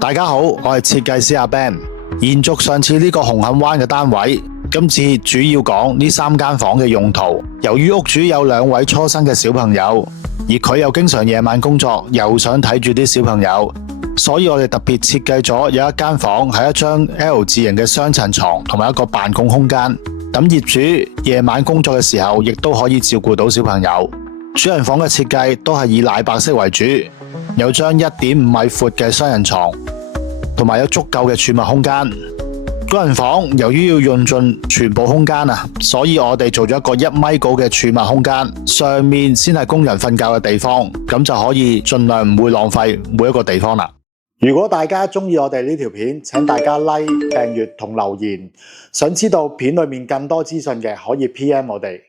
大家好，我係設計師阿 Ben。延續上次呢個紅磡灣嘅單位，今次主要講呢3間房嘅用途。由於屋主有2位初生嘅小朋友，而佢又經常夜晚工作，又想睇住啲小朋友，所以我哋特別設計咗有一間房係一張 L 字形嘅雙層床，同埋一個辦公空間。等業主夜晚工作嘅時候，亦都可以照顧到小朋友。主人房嘅設計都係以奶白色為主，有張1.5米闊嘅雙人床，同埋有足夠嘅儲物空間。工人房由於要用盡全部空間啊，所以我哋做咗一個1米高嘅儲物空間，上面先係工人瞓覺嘅地方，咁就可以盡量唔會浪費每一個地方啦。如果大家中意我哋呢條片，請大家 like、訂閱同留言。想知道片裏面更多資訊嘅，可以 PM 我哋。